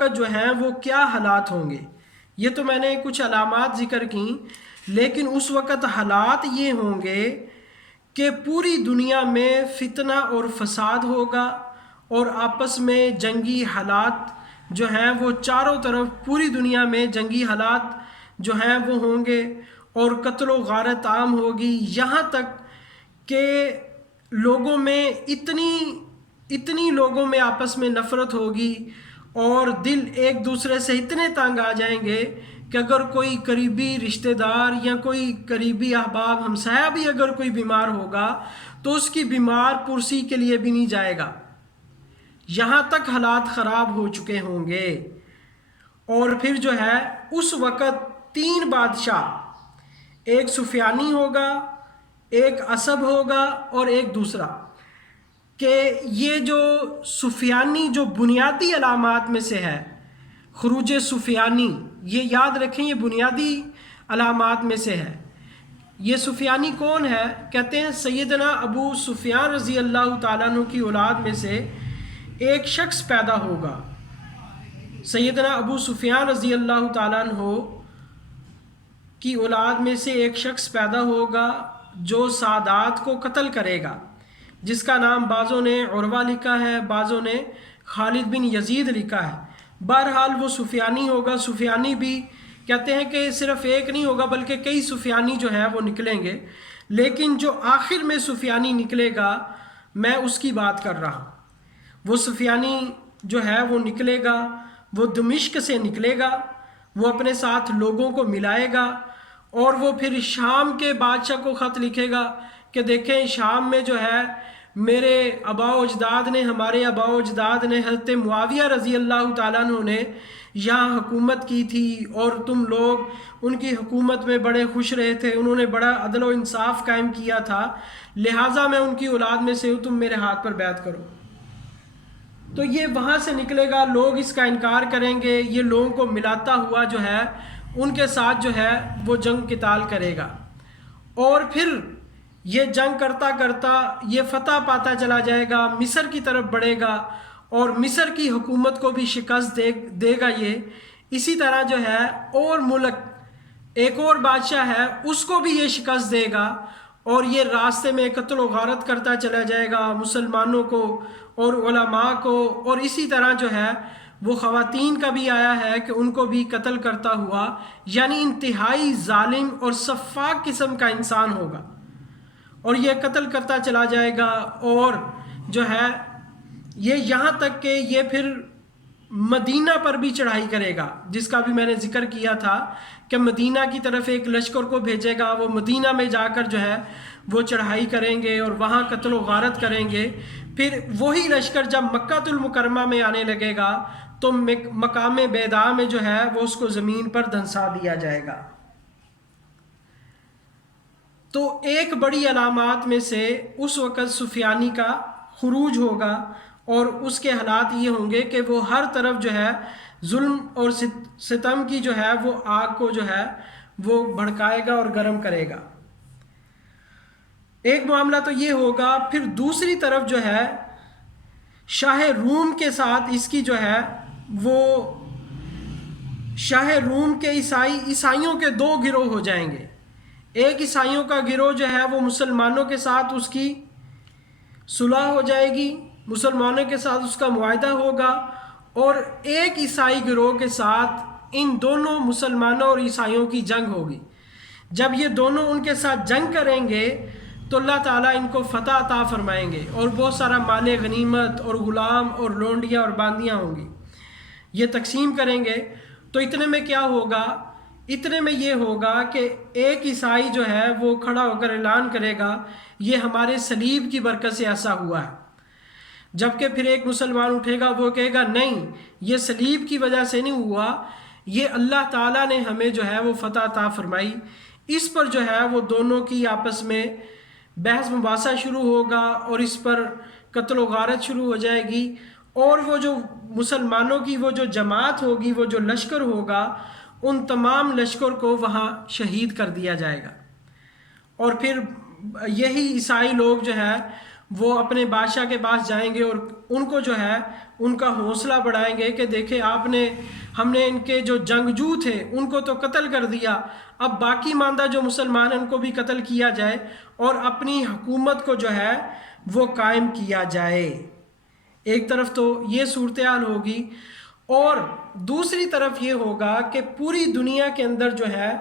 وقت جو ہیں وہ کیا حالات ہوں گے. یہ تو میں نے کچھ علامات ذکر کیں، لیکن اس وقت حالات یہ ہوں گے کہ پوری دنیا میں فتنہ اور فساد ہوگا، اور آپس میں جنگی حالات جو ہیں وہ چاروں طرف پوری دنیا میں جنگی حالات جو ہیں وہ ہوں گے، اور قتل و غارت عام ہوگی، یہاں تک کہ لوگوں میں اتنی لوگوں میں آپس میں نفرت ہوگی اور دل ایک دوسرے سے اتنے تنگ آ جائیں گے کہ اگر کوئی قریبی رشتہ دار یا کوئی قریبی احباب ہمسایہ بھی اگر کوئی بیمار ہوگا تو اس کی بیمار پرسی کے لیے بھی نہیں جائے گا. یہاں تک حالات خراب ہو چکے ہوں گے. اور پھر جو ہے اس وقت 3 بادشاہ، ایک سفیانی ہوگا، ایک اسب ہوگا اور ایک دوسرا، کہ یہ جو سفیانی جو بنیادی علامات میں سے ہے، خروج سفیانی، یہ یاد رکھیں یہ بنیادی علامات میں سے ہے. یہ سفیانی کون ہے؟ کہتے ہیں سیدنا ابو سفیان رضی اللہ تعالیٰ عنہ کی اولاد میں سے ایک شخص پیدا ہوگا. سیدنا ابو سفیان رضی اللہ تعالیٰ عنہ کی اولاد میں سے ایک شخص پیدا ہوگا جو سادات کو قتل کرے گا، جس کا نام بعضوں نے عروہ لکھا ہے، بعضوں نے خالد بن یزید لکھا ہے. بہرحال وہ سفیانی ہوگا. سفیانی بھی کہتے ہیں کہ صرف ایک نہیں ہوگا بلکہ کئی سفیانی جو ہے وہ نکلیں گے، لیکن جو آخر میں سفیانی نکلے گا میں اس کی بات کر رہا ہوں. وہ سفیانی جو ہے وہ نکلے گا، وہ دمشق سے نکلے گا، وہ اپنے ساتھ لوگوں کو ملائے گا، اور وہ پھر شام کے بادشاہ کو خط لکھے گا کہ دیکھیں شام میں جو ہے میرے آباء و اجداد نے، ہمارے آباء و اجداد نے، حضرت معاویہ رضی اللہ تعالیٰ عنہ نے یہاں حکومت کی تھی اور تم لوگ ان کی حکومت میں بڑے خوش رہے تھے، انہوں نے بڑا عدل و انصاف قائم کیا تھا، لہٰذا میں ان کی اولاد میں سے ہوں، تم میرے ہاتھ پر بیعت کرو. تو یہ وہاں سے نکلے گا. لوگ اس کا انکار کریں گے. یہ لوگوں کو ملاتا ہوا جو ہے ان کے ساتھ جو ہے وہ جنگ قتال کرے گا، اور پھر یہ جنگ کرتا کرتا یہ فتح پاتا چلا جائے گا، مصر کی طرف بڑھے گا اور مصر کی حکومت کو بھی شکست دے گا. یہ اسی طرح جو ہے اور ملک ایک اور بادشاہ ہے اس کو بھی یہ شکست دے گا، اور یہ راستے میں قتل و غارت کرتا چلا جائے گا مسلمانوں کو اور علماء کو. اور اسی طرح جو ہے وہ خواتین کا بھی آیا ہے کہ ان کو بھی قتل کرتا ہوا، یعنی انتہائی ظالم اور سفاک قسم کا انسان ہوگا، اور یہ قتل کرتا چلا جائے گا. اور جو ہے یہ یہاں تک کہ یہ پھر مدینہ پر بھی چڑھائی کرے گا، جس کا بھی میں نے ذکر کیا تھا کہ مدینہ کی طرف ایک لشکر کو بھیجے گا. وہ مدینہ میں جا کر جو ہے وہ چڑھائی کریں گے اور وہاں قتل و غارت کریں گے. پھر وہی لشکر جب مکہ المکرمہ میں آنے لگے گا تو مقام بیضاء میں جو ہے وہ اس کو زمین پر دھنسا دیا جائے گا. تو ایک بڑی علامات میں سے اس وقت سفیانی کا خروج ہوگا، اور اس کے حالات یہ ہوں گے کہ وہ ہر طرف جو ہے ظلم اور ستم کی جو ہے وہ آگ کو جو ہے وہ بھڑکائے گا اور گرم کرے گا. ایک معاملہ تو یہ ہوگا. پھر دوسری طرف جو ہے شاہ روم کے ساتھ اس کی جو ہے وہ شاہ روم کے عیسائیوں کے 2 گروہ ہو جائیں گے. ایک عیسائیوں کا گروہ جو ہے وہ مسلمانوں کے ساتھ اس کی صلح ہو جائے گی، مسلمانوں کے ساتھ اس کا معاہدہ ہوگا، اور ایک عیسائی گروہ کے ساتھ ان دونوں مسلمانوں اور عیسائیوں کی جنگ ہوگی. جب یہ دونوں ان کے ساتھ جنگ کریں گے تو اللہ تعالیٰ ان کو فتح عطا فرمائیں گے، اور بہت سارا مال غنیمت اور غلام اور لونڈیاں اور باندیاں ہوں گی، یہ تقسیم کریں گے. تو اتنے میں کیا ہوگا؟ اتنے میں یہ ہوگا کہ ایک عیسائی جو ہے وہ کھڑا ہو کر اعلان کرے گا یہ ہمارے صلیب کی برکت سے ایسا ہوا ہے، جبکہ پھر ایک مسلمان اٹھے گا وہ کہے گا نہیں یہ صلیب کی وجہ سے نہیں ہوا، یہ اللہ تعالیٰ نے ہمیں جو ہے وہ فتح عطا فرمائی. اس پر جو ہے وہ دونوں کی آپس میں بحث مباحثہ شروع ہوگا اور اس پر قتل و غارت شروع ہو جائے گی، اور وہ جو مسلمانوں کی وہ جو جماعت ہوگی، وہ جو لشکر ہوگا، ان تمام لشکر کو وہاں شہید کر دیا جائے گا. اور پھر یہی عیسائی لوگ جو ہے وہ اپنے بادشاہ کے پاس جائیں گے اور ان کو جو ہے ان کا حوصلہ بڑھائیں گے کہ دیکھیں ہم نے ان کے جو جنگجو تھے ان کو تو قتل کر دیا، اب باقی ماندہ جو مسلمان ہیں ان کو بھی قتل کیا جائے اور اپنی حکومت کو جو ہے وہ قائم کیا جائے۔ ایک طرف تو یہ صورتحال ہوگی، اور دوسری طرف یہ ہوگا کہ پوری دنیا کے اندر جو ہے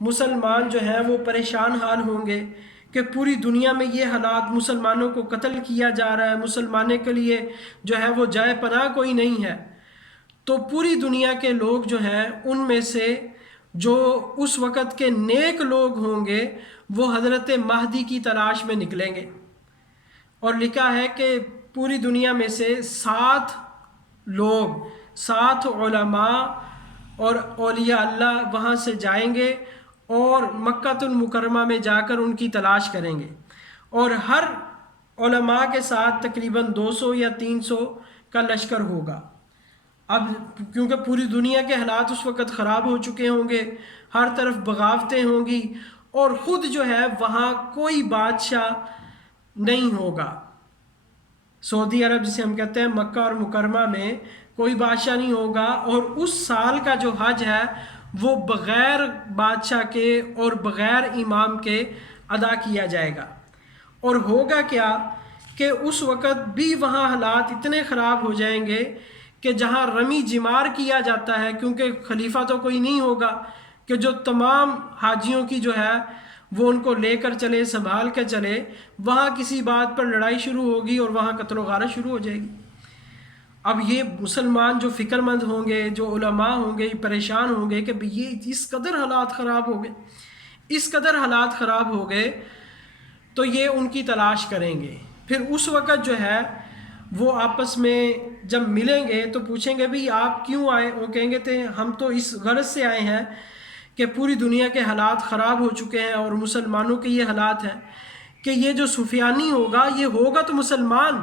مسلمان جو ہیں وہ پریشان حال ہوں گے کہ پوری دنیا میں یہ حالات، مسلمانوں کو قتل کیا جا رہا ہے، مسلمانوں کے لیے جو ہے وہ جائے پناہ کوئی نہیں ہے۔ تو پوری دنیا کے لوگ جو ہیں ان میں سے جو اس وقت کے نیک لوگ ہوں گے وہ حضرت مہدی کی تلاش میں نکلیں گے، اور لکھا ہے کہ پوری دنیا میں سے 7 لوگ، 7 علماء اور اولیاء اللہ وہاں سے جائیں گے اور مکہ المکرمہ میں جا کر ان کی تلاش کریں گے، اور ہر علماء کے ساتھ تقریباً 200 یا 300 کا لشکر ہوگا۔ اب کیونکہ پوری دنیا کے حالات اس وقت خراب ہو چکے ہوں گے، ہر طرف بغاوتیں ہوں گی، اور خود جو ہے وہاں کوئی بادشاہ نہیں ہوگا۔ سعودی عرب جسے ہم کہتے ہیں، مکہ اور مکرمہ میں کوئی بادشاہ نہیں ہوگا، اور اس سال کا جو حج ہے وہ بغیر بادشاہ کے اور بغیر امام کے ادا کیا جائے گا۔ اور ہوگا کیا کہ اس وقت بھی وہاں حالات اتنے خراب ہو جائیں گے کہ جہاں رمی جمار کیا جاتا ہے، کیونکہ خلیفہ تو کوئی نہیں ہوگا کہ جو تمام حاجیوں کی جو ہے وہ ان کو لے کر چلے، سنبھال کے چلے، وہاں کسی بات پر لڑائی شروع ہوگی اور وہاں قتل و غارت شروع ہو جائے گی۔ اب یہ مسلمان جو فکر مند ہوں گے، جو علماء ہوں گے، پریشان ہوں گے کہ یہ اس قدر حالات خراب ہو گئے، اس قدر حالات خراب ہو گئے، تو یہ ان کی تلاش کریں گے۔ پھر اس وقت جو ہے وہ آپس میں جب ملیں گے تو پوچھیں گے بھئی آپ کیوں آئے؟ وہ کہیں گے تھے ہم تو اس غرض سے آئے ہیں کہ پوری دنیا کے حالات خراب ہو چکے ہیں اور مسلمانوں کے یہ حالات ہیں کہ یہ جو سفیانی ہوگا یہ ہوگا تو مسلمان،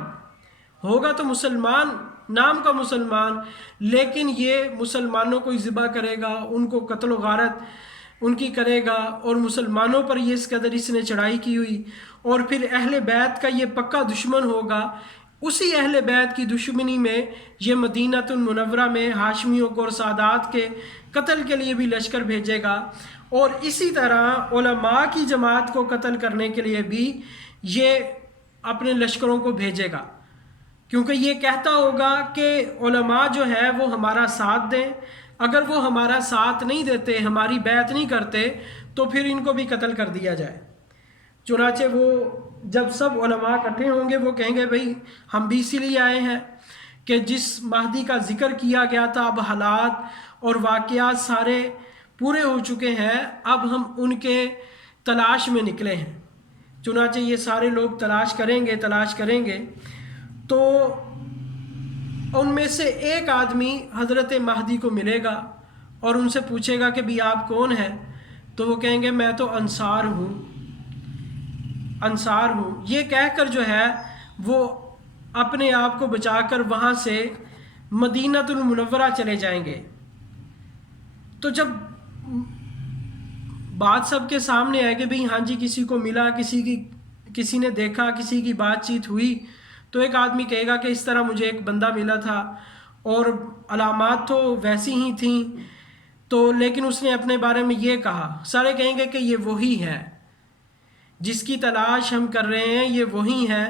ہوگا تو مسلمان، نام کا مسلمان، لیکن یہ مسلمانوں کو ذبح کرے گا، ان کو قتل و غارت ان کی کرے گا، اور مسلمانوں پر یہ اس قدر اس نے چڑھائی کی ہوئی، اور پھر اہل بیت کا یہ پکا دشمن ہوگا۔ اسی اہل بیت کی دشمنی میں یہ مدینہ المنورہ میں ہاشمیوں کو اور سادات کے قتل کے لیے بھی لشکر بھیجے گا، اور اسی طرح علماء کی جماعت کو قتل کرنے کے لیے بھی یہ اپنے لشکروں کو بھیجے گا، کیونکہ یہ کہتا ہوگا کہ علماء جو ہے وہ ہمارا ساتھ دیں، اگر وہ ہمارا ساتھ نہیں دیتے، ہماری بیعت نہیں کرتے، تو پھر ان کو بھی قتل کر دیا جائے۔ چنانچہ وہ جب سب علماء اکٹھے ہوں گے وہ کہیں گے بھئی ہم بھی اسی لیے آئے ہیں کہ جس مہدی کا ذکر کیا گیا تھا، اب حالات اور واقعات سارے پورے ہو چکے ہیں، اب ہم ان کے تلاش میں نکلے ہیں۔ چنانچہ یہ سارے لوگ تلاش کریں گے تو ان میں سے ایک آدمی حضرت مہدی کو ملے گا اور ان سے پوچھے گا کہ بھی آپ کون ہیں؟ تو وہ کہیں گے میں تو انصار ہوں۔ یہ کہہ کر جو ہے وہ اپنے آپ کو بچا کر وہاں سے مدینہ المنورہ چلے جائیں گے۔ تو جب بات سب کے سامنے آئے کہ بھئی ہاں جی کسی کو ملا، کسی نے دیکھا، کسی کی بات چیت ہوئی، تو ایک آدمی کہے گا کہ اس طرح مجھے ایک بندہ ملا تھا اور علامات تو ویسی ہی تھیں، تو لیکن اس نے اپنے بارے میں یہ کہا۔ سارے کہیں گے کہ یہ وہی ہے جس کی تلاش ہم کر رہے ہیں، یہ وہی ہے۔